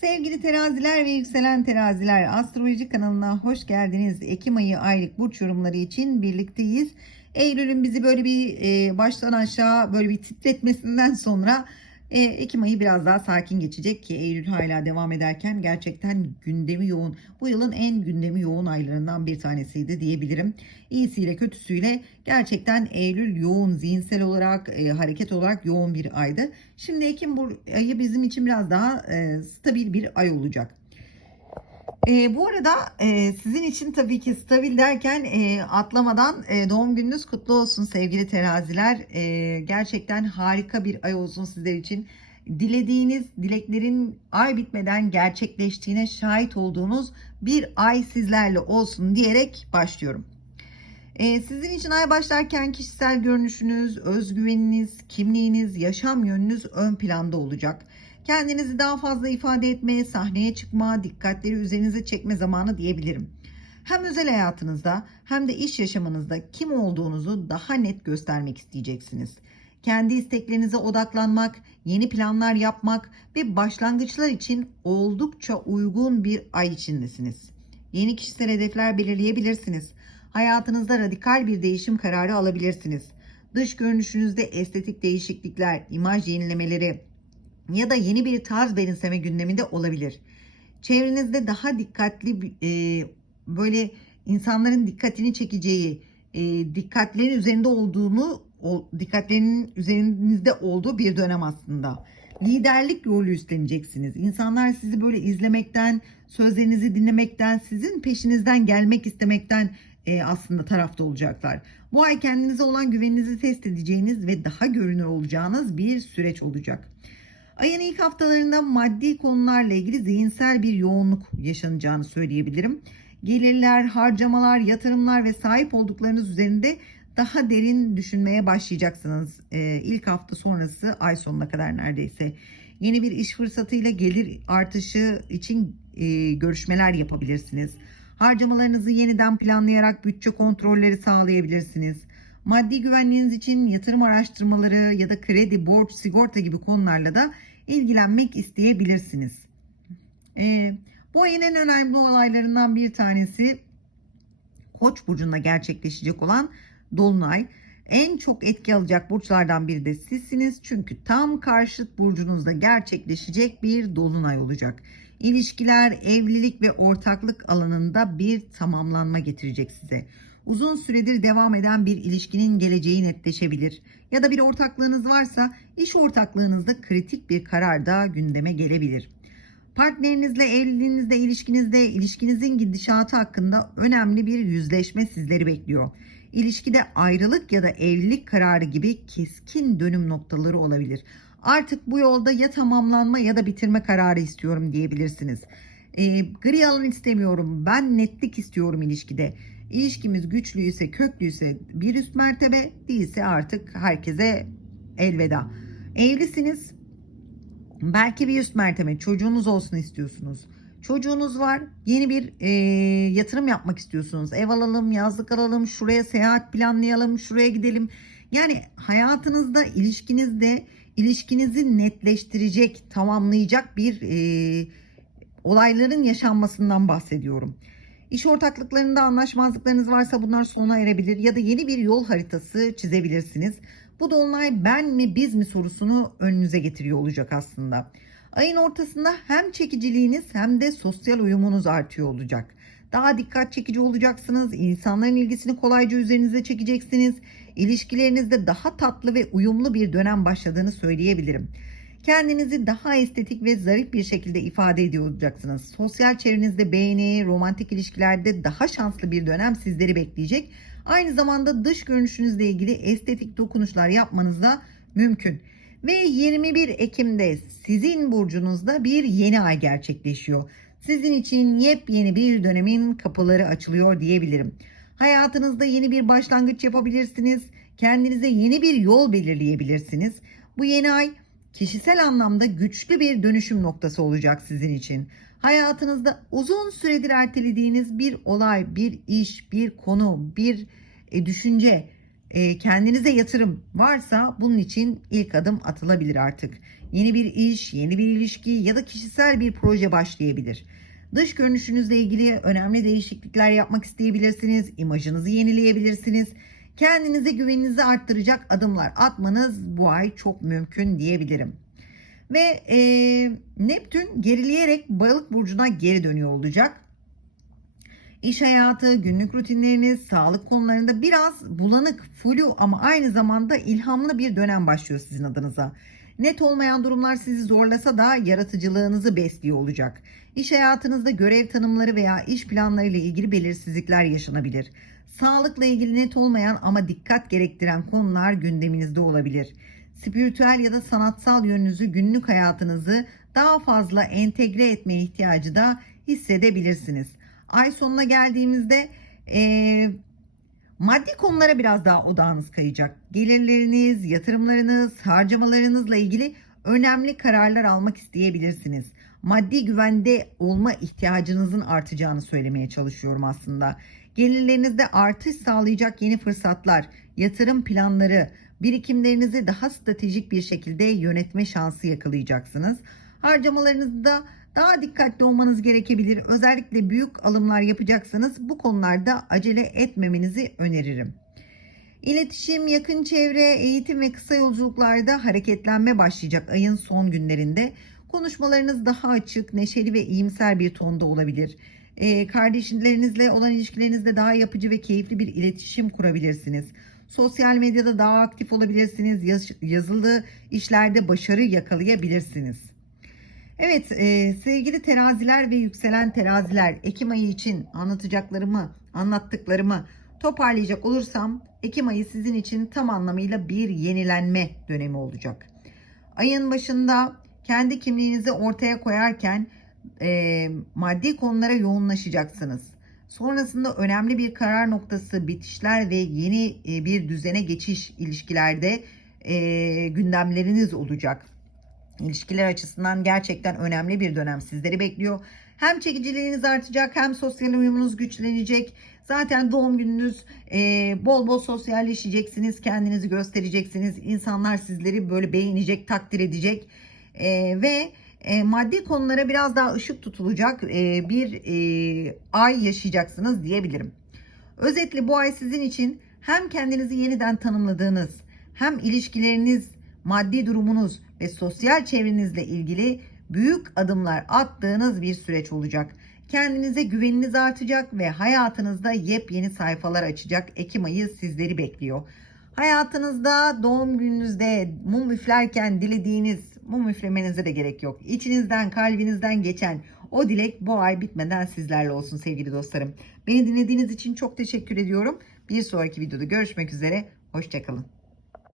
Sevgili teraziler ve yükselen teraziler astroloji kanalına hoş geldiniz. Ekim ayı aylık burç yorumları için birlikteyiz. Eylül'ün bizi böyle bir e, baştan aşağı böyle bir titretmesinden sonra e, Ekim ayı biraz daha sakin geçecek ki Eylül hala devam ederken gerçekten gündemi yoğun. Bu yılın en gündemi yoğun aylarından bir tanesiydi diyebilirim. İyisiyle kötüsüyle gerçekten Eylül yoğun zihinsel olarak e, hareket olarak yoğun bir aydı. Şimdi Ekim bu ayı bizim için biraz daha e, stabil bir ay olacak. E, bu arada e, sizin için tabii ki stabil derken e, atlamadan e, doğum gününüz kutlu olsun sevgili teraziler. E, gerçekten harika bir ay olsun sizler için. Dilediğiniz dileklerin ay bitmeden gerçekleştiğine şahit olduğunuz bir ay sizlerle olsun diyerek başlıyorum. E, sizin için ay başlarken kişisel görünüşünüz, özgüveniniz, kimliğiniz, yaşam yönünüz ön planda olacak. Kendinizi daha fazla ifade etmeye, sahneye çıkma, dikkatleri üzerinize çekme zamanı diyebilirim. Hem özel hayatınızda hem de iş yaşamınızda kim olduğunuzu daha net göstermek isteyeceksiniz. Kendi isteklerinize odaklanmak, yeni planlar yapmak ve başlangıçlar için oldukça uygun bir ay içindesiniz. Yeni kişisel hedefler belirleyebilirsiniz. Hayatınızda radikal bir değişim kararı alabilirsiniz. Dış görünüşünüzde estetik değişiklikler, imaj yenilemeleri, ya da yeni bir tarz benimseme gündeminde olabilir. Çevrenizde daha dikkatli e, böyle insanların dikkatini çekeceği, e, dikkatlerin üzerinde olduğunu, o, dikkatlerinin üzerinizde olduğu bir dönem aslında. Liderlik rolü üstleneceksiniz. İnsanlar sizi böyle izlemekten, sözlerinizi dinlemekten, sizin peşinizden gelmek istemekten e, aslında tarafta olacaklar. Bu ay kendinize olan güveninizi test edeceğiniz ve daha görünür olacağınız bir süreç olacak. Ayın ilk haftalarında maddi konularla ilgili zihinsel bir yoğunluk yaşanacağını söyleyebilirim. Gelirler, harcamalar, yatırımlar ve sahip olduklarınız üzerinde daha derin düşünmeye başlayacaksınız. Ee, ilk hafta sonrası ay sonuna kadar neredeyse. Yeni bir iş fırsatıyla gelir artışı için e, görüşmeler yapabilirsiniz. Harcamalarınızı yeniden planlayarak bütçe kontrolleri sağlayabilirsiniz. Maddi güvenliğiniz için yatırım araştırmaları ya da kredi, borç, sigorta gibi konularla da ilgilenmek isteyebilirsiniz. Ee, bu ayın en önemli olaylarından bir tanesi Koç burcunda gerçekleşecek olan dolunay. En çok etki alacak burçlardan biri de sizsiniz. Çünkü tam karşıt burcunuzda gerçekleşecek bir dolunay olacak. İlişkiler, evlilik ve ortaklık alanında bir tamamlanma getirecek size. Uzun süredir devam eden bir ilişkinin geleceği netleşebilir. Ya da bir ortaklığınız varsa iş ortaklığınızda kritik bir karar da gündeme gelebilir. Partnerinizle, evliliğinizde, ilişkinizde, ilişkinizin gidişatı hakkında önemli bir yüzleşme sizleri bekliyor. İlişkide ayrılık ya da evlilik kararı gibi keskin dönüm noktaları olabilir. Artık bu yolda ya tamamlanma ya da bitirme kararı istiyorum diyebilirsiniz. E, gri alan istemiyorum, ben netlik istiyorum ilişkide. İlişkimiz güçlüyse, köklüyse bir üst mertebe, değilse artık herkese elveda. Evlisiniz, belki bir üst mertebe çocuğunuz olsun istiyorsunuz. Çocuğunuz var, yeni bir e, yatırım yapmak istiyorsunuz. Ev alalım, yazlık alalım, şuraya seyahat planlayalım, şuraya gidelim. Yani hayatınızda, ilişkinizde ilişkinizi netleştirecek, tamamlayacak bir e, olayların yaşanmasından bahsediyorum. İş ortaklıklarında anlaşmazlıklarınız varsa bunlar sona erebilir ya da yeni bir yol haritası çizebilirsiniz. Bu dolunay ben mi biz mi sorusunu önünüze getiriyor olacak aslında. Ayın ortasında hem çekiciliğiniz hem de sosyal uyumunuz artıyor olacak. Daha dikkat çekici olacaksınız. İnsanların ilgisini kolayca üzerinize çekeceksiniz. İlişkilerinizde daha tatlı ve uyumlu bir dönem başladığını söyleyebilirim. Kendinizi daha estetik ve zarif bir şekilde ifade ediyor olacaksınız. Sosyal çevrenizde beğeni, romantik ilişkilerde daha şanslı bir dönem sizleri bekleyecek. Aynı zamanda dış görünüşünüzle ilgili estetik dokunuşlar yapmanız da mümkün. Ve 21 Ekim'de sizin burcunuzda bir yeni ay gerçekleşiyor. Sizin için yepyeni bir dönemin kapıları açılıyor diyebilirim. Hayatınızda yeni bir başlangıç yapabilirsiniz. Kendinize yeni bir yol belirleyebilirsiniz. Bu yeni ay kişisel anlamda güçlü bir dönüşüm noktası olacak sizin için. Hayatınızda uzun süredir ertelediğiniz bir olay, bir iş, bir konu, bir e, düşünce, e, kendinize yatırım varsa bunun için ilk adım atılabilir artık. Yeni bir iş, yeni bir ilişki ya da kişisel bir proje başlayabilir. Dış görünüşünüzle ilgili önemli değişiklikler yapmak isteyebilirsiniz. imajınızı yenileyebilirsiniz. Kendinize güveninizi arttıracak adımlar atmanız bu ay çok mümkün diyebilirim. Ve e, Neptün gerileyerek balık burcuna geri dönüyor olacak. İş hayatı, günlük rutinleriniz, sağlık konularında biraz bulanık, flu ama aynı zamanda ilhamlı bir dönem başlıyor sizin adınıza. Net olmayan durumlar sizi zorlasa da yaratıcılığınızı besliyor olacak. İş hayatınızda görev tanımları veya iş planları ile ilgili belirsizlikler yaşanabilir. Sağlıkla ilgili net olmayan ama dikkat gerektiren konular gündeminizde olabilir. Spiritüel ya da sanatsal yönünüzü günlük hayatınızı daha fazla entegre etme ihtiyacı da hissedebilirsiniz. Ay sonuna geldiğimizde eee Maddi konulara biraz daha odağınız kayacak. Gelirleriniz, yatırımlarınız, harcamalarınızla ilgili önemli kararlar almak isteyebilirsiniz. Maddi güvende olma ihtiyacınızın artacağını söylemeye çalışıyorum aslında. Gelirlerinizde artış sağlayacak yeni fırsatlar, yatırım planları, birikimlerinizi daha stratejik bir şekilde yönetme şansı yakalayacaksınız. Harcamalarınızda daha dikkatli olmanız gerekebilir. Özellikle büyük alımlar yapacaksanız bu konularda acele etmemenizi öneririm. İletişim, yakın çevre, eğitim ve kısa yolculuklarda hareketlenme başlayacak ayın son günlerinde. Konuşmalarınız daha açık, neşeli ve iyimser bir tonda olabilir. Ee, kardeşlerinizle olan ilişkilerinizde daha yapıcı ve keyifli bir iletişim kurabilirsiniz. Sosyal medyada daha aktif olabilirsiniz. Yaz- yazılı işlerde başarı yakalayabilirsiniz. Evet e, sevgili teraziler ve yükselen teraziler Ekim ayı için anlatacaklarımı, anlattıklarımı toparlayacak olursam Ekim ayı sizin için tam anlamıyla bir yenilenme dönemi olacak. Ayın başında kendi kimliğinizi ortaya koyarken e, maddi konulara yoğunlaşacaksınız. Sonrasında önemli bir karar noktası, bitişler ve yeni e, bir düzene geçiş ilişkilerde e, gündemleriniz olacak. İlişkiler açısından gerçekten önemli bir dönem sizleri bekliyor. Hem çekiciliğiniz artacak hem sosyal uyumunuz güçlenecek. Zaten doğum gününüz e, bol bol sosyalleşeceksiniz. Kendinizi göstereceksiniz. İnsanlar sizleri böyle beğenecek, takdir edecek. E, ve e, maddi konulara biraz daha ışık tutulacak e, bir e, ay yaşayacaksınız diyebilirim. Özetle bu ay sizin için hem kendinizi yeniden tanımladığınız hem ilişkileriniz, maddi durumunuz ve sosyal çevrenizle ilgili büyük adımlar attığınız bir süreç olacak. Kendinize güveniniz artacak ve hayatınızda yepyeni sayfalar açacak Ekim ayı sizleri bekliyor. Hayatınızda doğum gününüzde mum üflerken dilediğiniz mum üflemenize de gerek yok. İçinizden kalbinizden geçen o dilek bu ay bitmeden sizlerle olsun sevgili dostlarım. Beni dinlediğiniz için çok teşekkür ediyorum. Bir sonraki videoda görüşmek üzere. Hoşçakalın.